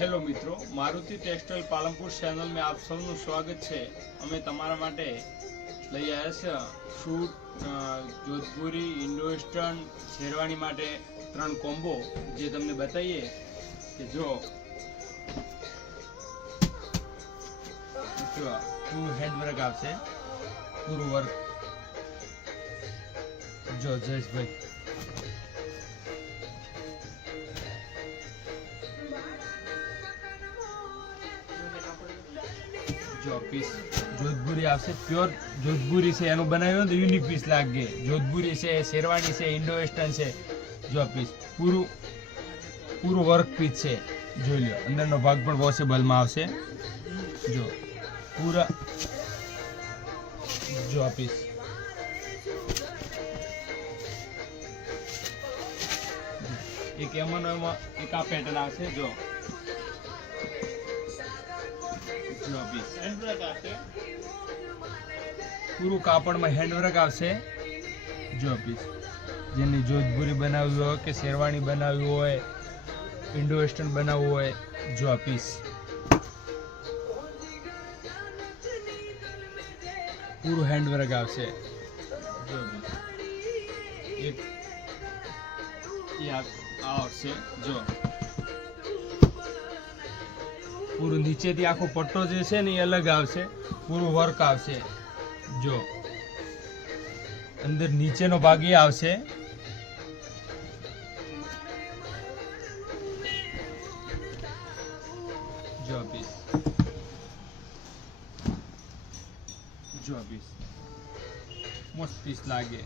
Hello मित्रों, Maruti textile Palanpur channel में आप सबનું સ્વાગત છે। અમે તમારા માટે લઈ આવ્યા છે shoot, Jodhpuri, Indo western, sherwani માટે 3 કોમ્બો જે તમને બતાવીએ કે જો પૂરું હેન્ડ વર્ક આવશે, પૂરું વર્ક જો જયેશભાઈ जो पीस जोधपुरी आपसे प्योर जोधपुरी से एनु बनाव्यो तो यूनिक पीस लागे। जोधपुरी से, शेरवानी से, इंडो वेस्टर्न से जो पीस पूरू पूरू वर्क पीस से जो लो अंदर नो भाग पण वॉशेबल में आवशे। जो पूरा जो पीस एक एमन एक आ पैटर्न आवशे। जो पूरु कापड़ में हेन्डवर्क आवशे। जो पीस जेनी जोधपुरी बनावी हो के शेरवानी बनावी हो, इंडो वेस्टर्न बनावू हो, जो पीस पूरु हेन्डवर्क आवशे। जो एक आवशे। जो पूरु नीचे थी आखो पट्टो जे छे ने अलग आवशे, पूरु वर्क आवशे। जो अंदर नीचे नो भाग ये आवशे। जो पीस मस्त पीस लागे।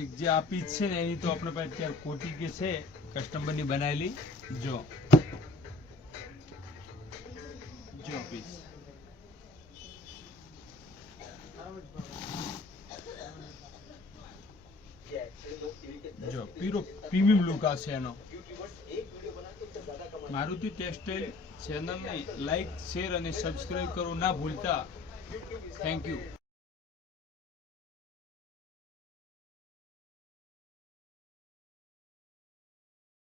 एक जे आ पीस छे ने एनी तो अपने पास त्यार कोटी के छे कस्टमर ની બનાવેલી। जो पीस जो प्रीमियम लुक आछे एनो। मारुति टेक्सटाइल चैनल ने लाइक, शेर और सब्सक्राइब करो ना भूलता। Thank you.